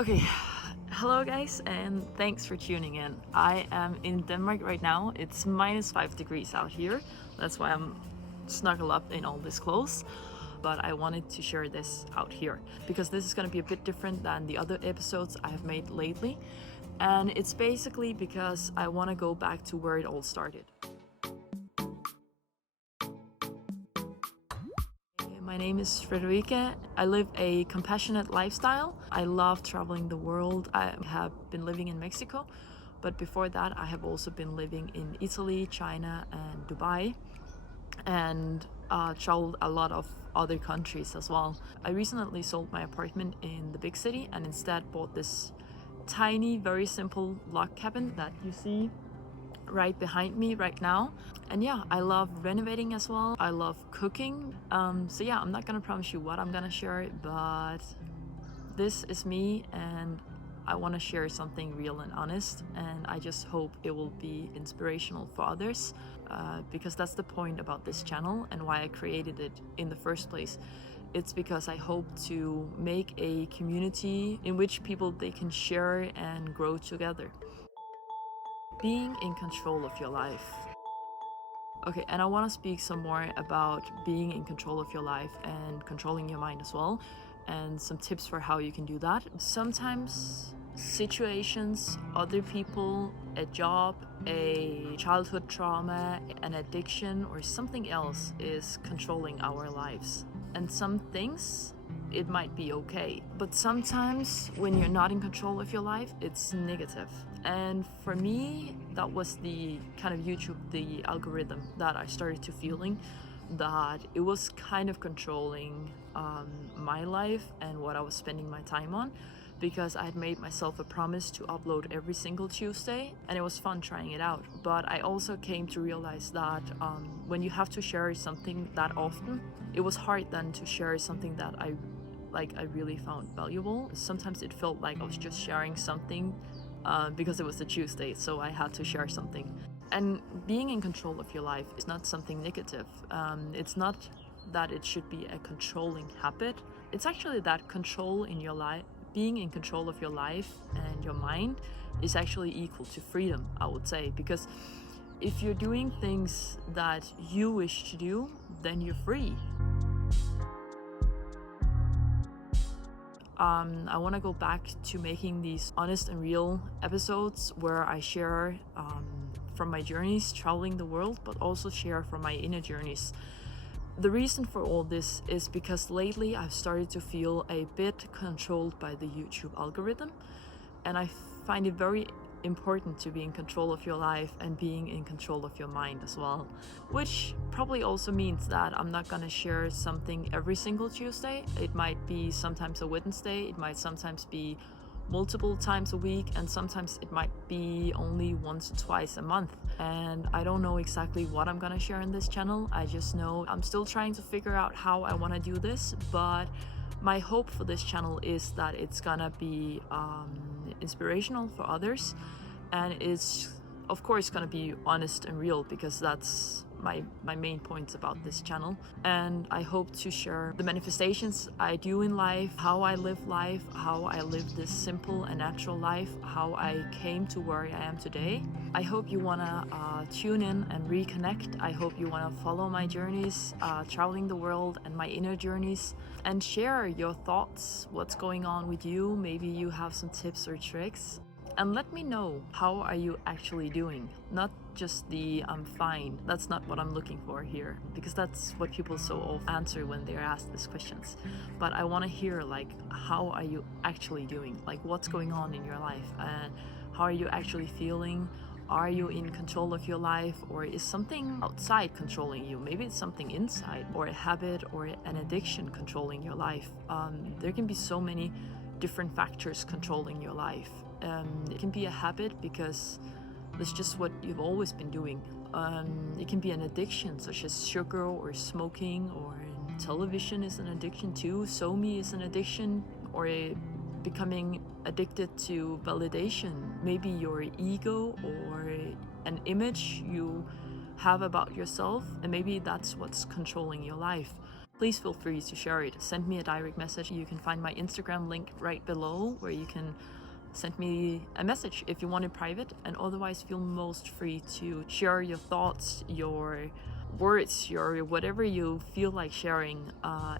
Okay, hello guys, and thanks for tuning in. I am in Denmark right now. It's -5 degrees out here. That's why I'm snuggled up in all this clothes. But I wanted to share this out here because this is going to be a bit different than the other episodes I have made lately. And it's basically because I want to go back to where it all started. My name is Frederica. I live a compassionate lifestyle. I love traveling the world. I have been living in Mexico, but before that I have also been living in Italy, China, and Dubai, and traveled a lot of other countries as well. I recently sold my apartment in the big city and instead bought this tiny, very simple log cabin that you see right behind me right now. And yeah, I love renovating as well. I love cooking. So yeah, I'm not gonna promise you what I'm gonna share, but this is me and I want to share something real and honest, and I just hope it will be inspirational for others, because that's the point about this channel and why I created it in the first place. It's because I hope to make a community in which people they can share and grow together. Being in control of your life. Okay, and I want to speak some more about being in control of your life and controlling your mind as well, and some tips for how you can do that. Sometimes situations, other people, a job, a childhood trauma, an addiction, or something else is controlling our lives. And some things it might be okay. But sometimes when you're not in control of your life, it's negative. And for me, that was the kind of YouTube, the algorithm that I started to feeling that it was kind of controlling my life and what I was spending my time on, because I had made myself a promise to upload every single Tuesday, and it was fun trying it out. But I also came to realize that when you have to share something that often, it was hard then to share something that I really found valuable. Sometimes it felt like I was just sharing something because it was a Tuesday, so I had to share something. And being in control of your life is not something negative. It's not that it should be a controlling habit. It's actually that control in your life, being in control of your life and your mind is actually equal to freedom, I would say, because if you're doing things that you wish to do, then you're free. I want to go back to making these honest and real episodes where I share from my journeys traveling the world, but also share from my inner journeys. The reason for all this is because lately I've started to feel a bit controlled by the YouTube algorithm, and I find it very important to be in control of your life and being in control of your mind as well, which probably also means that I'm not gonna share something every single Tuesday. It might be sometimes a Wednesday, it might sometimes be multiple times a week, and sometimes it might be only once or twice a month. And I don't know exactly what I'm gonna share in this channel. I just know I'm still trying to figure out how I want to do this, but my hope for this channel is that it's gonna be inspirational for others, and it's of course gonna be honest and real, because that's my main points about this channel. And I hope to share the manifestations I do in life, how I live life, how I live this simple and natural life, how I came to where I am today. I hope you wanna tune in and reconnect. I hope you wanna follow my journeys, traveling the world, and my inner journeys, and share your thoughts, what's going on with you. Maybe you have some tips or tricks. And let me know, how are you actually doing? Not just the I'm fine. That's not what I'm looking for here, because that's what people so often answer when they're asked these questions. But I want to hear, like, how are you actually doing? Like, what's going on in your life? And how are you actually feeling? Are you in control of your life, or is something outside controlling you? Maybe it's something inside, or a habit or an addiction controlling your life. There can be so many different factors controlling your life. It can be a habit because that's just what you've always been doing. It can be an addiction, such as sugar or smoking, or television is an addiction too. SoMe is an addiction, or becoming addicted to validation. Maybe your ego or an image you have about yourself, and maybe that's what's controlling your life. please feel free to share it. Send me a direct message. You can find my Instagram link right below, where you can send me a message if you want it private, and otherwise feel most free to share your thoughts, your words, your whatever you feel like sharing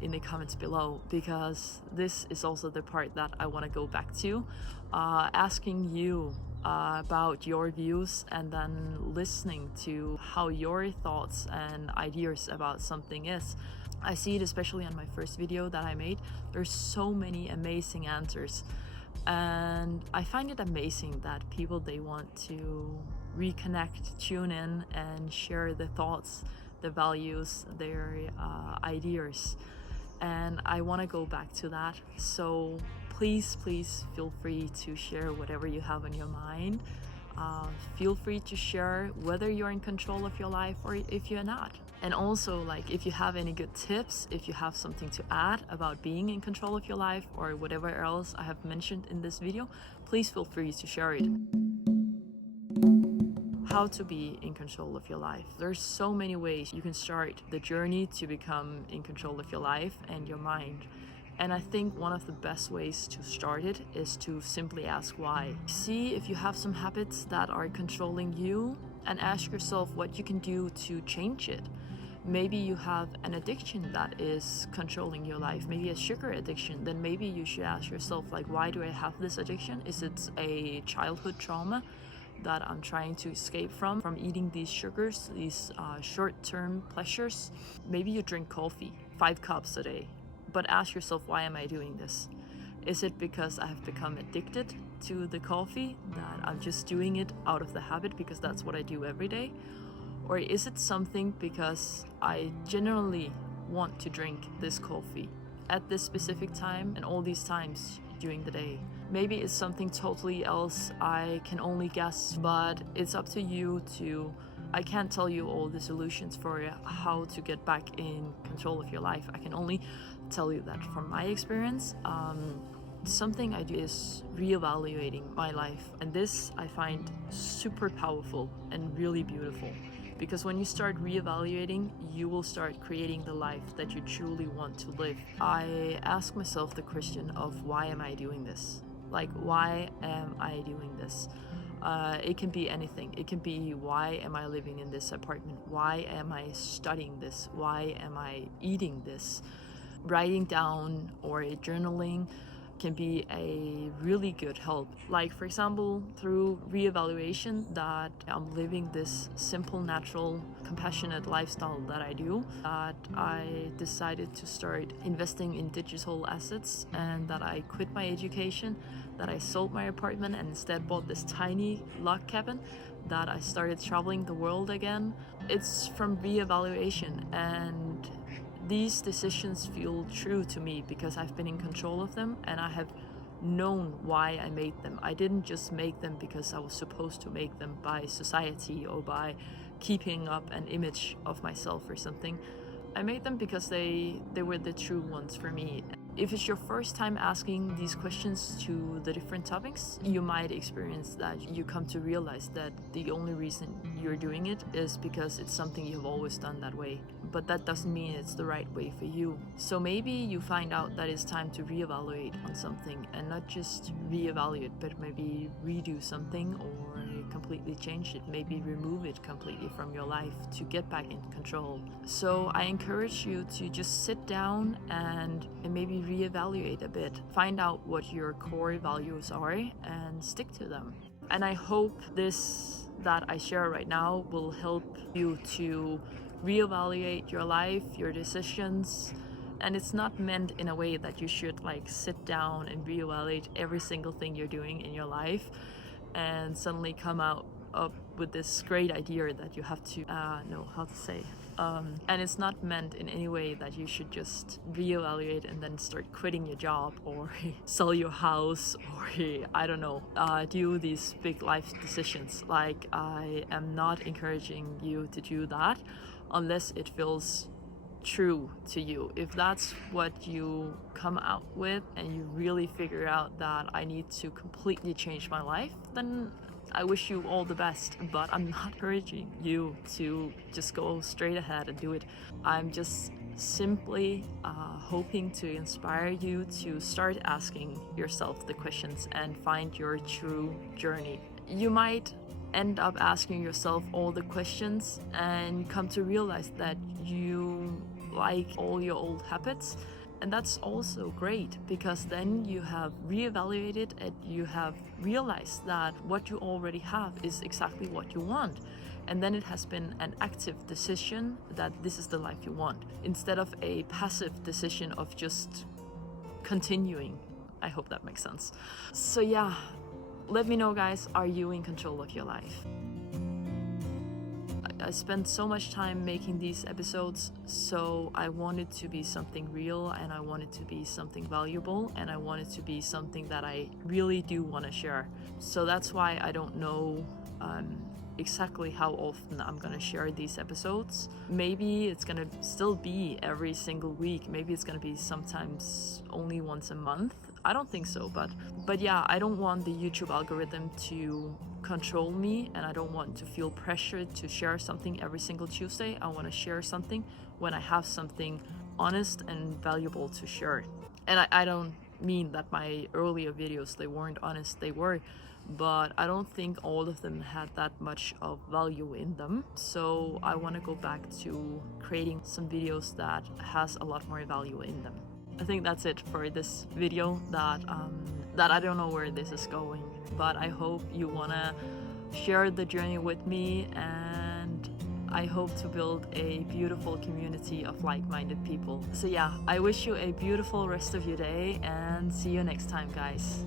in the comments below, because this is also the part that I want to go back to, asking you about your views, and then listening to how your thoughts and ideas about something is. I see it especially on my first video that I made. There's so many amazing answers, and I find it amazing that people, they want to reconnect, tune in, and share their thoughts, their values, their ideas. And I want to go back to that. So please feel free to share whatever you have on your mind. Feel free to share whether you're in control of your life or if you're not. And also, like, if you have any good tips, if you have something to add about being in control of your life or whatever else I have mentioned in this video, please feel free to share it. How to be in control of your life. There's so many ways you can start the journey to become in control of your life and your mind. And I think one of the best ways to start it is to simply ask why. See if you have some habits that are controlling you, and ask yourself what you can do to change it. Maybe you have an addiction that is controlling your life, maybe a sugar addiction. Then maybe you should ask yourself, like, why do I have this addiction? Is it a childhood trauma that I'm trying to escape from eating these sugars, these short-term pleasures? Maybe you drink coffee 5 cups a day, but ask yourself, why am I doing this? Is it because I have become addicted to the coffee, that I'm just doing it out of the habit because that's what I do every day? Or is it something because I generally want to drink this coffee at this specific time and all these times during the day? Maybe it's something totally else. I can only guess, but it's up to you to... I can't tell you all the solutions for how to get back in control of your life. I can only tell you that from my experience. Something I do is reevaluating my life, and this I find super powerful and really beautiful, because when you start reevaluating, you will start creating the life that you truly want to live. I ask myself the question of, why am I doing this? Like, why am I doing this? It can be anything. It can be, why am I living in this apartment? Why am I studying this? Why am I eating this? Writing down or journaling can be a really good help. Like, for example, through reevaluation, that I'm living this simple, natural, compassionate lifestyle that I do, that I decided to start investing in digital assets, and that I quit my education, that I sold my apartment and instead bought this tiny log cabin, that I started traveling the world again. It's from reevaluation, and these decisions feel true to me because I've been in control of them, and I have known why I made them. I didn't just make them because I was supposed to make them by society or by keeping up an image of myself or something. I made them because they were the true ones for me. If it's your first time asking these questions to the different topics, you might experience that you come to realize that the only reason you're doing it is because it's something you've always done that way. But that doesn't mean it's the right way for you. So maybe you find out that it's time to reevaluate on something, and not just reevaluate, but maybe redo something or completely change it, maybe remove it completely from your life to get back in control. So I encourage you to just sit down and maybe reevaluate a bit, find out what your core values are and stick to them. And I hope this that I share right now will help you to reevaluate your life, your decisions. And it's not meant in a way that you should like sit down and reevaluate every single thing you're doing in your life and suddenly come out up with this great idea that you have to know how to say. And it's not meant in any way that you should just reevaluate and then start quitting your job or sell your house or I don't know, do these big life decisions. Like, I am not encouraging you to do that unless it feels true to you. If that's what you come out with and you really figure out that I need to completely change my life, then I wish you all the best, but I'm not encouraging you to just go straight ahead and do it. I'm just simply hoping to inspire you to start asking yourself the questions and find your true journey. You might end up asking yourself all the questions and come to realize that you like all your old habits. And that's also great, because then you have reevaluated and you have realized that what you already have is exactly what you want. And then it has been an active decision that this is the life you want, instead of a passive decision of just continuing. I hope that makes sense. So yeah, let me know, guys, are you in control of your life? I spent so much time making these episodes, so I want it to be something real, and I want it to be something valuable, and I want it to be something that I really do want to share. So that's why I don't know exactly how often I'm gonna share these episodes. Maybe it's gonna still be every single week. Maybe it's gonna be sometimes only once a month. I don't think so, but yeah, I don't want the YouTube algorithm to control me, and I don't want to feel pressured to share something every single Tuesday. I want to share something when I have something honest and valuable to share. And I don't mean that my earlier videos, they weren't honest, they were, but I don't think all of them had that much of value in them. So I want to go back to creating some videos that has a lot more value in them. I think that's it for this video. That I don't know where this is going, but I hope you wanna share the journey with me, and I hope to build a beautiful community of like-minded people. So yeah, I wish you a beautiful rest of your day, and see you next time, guys.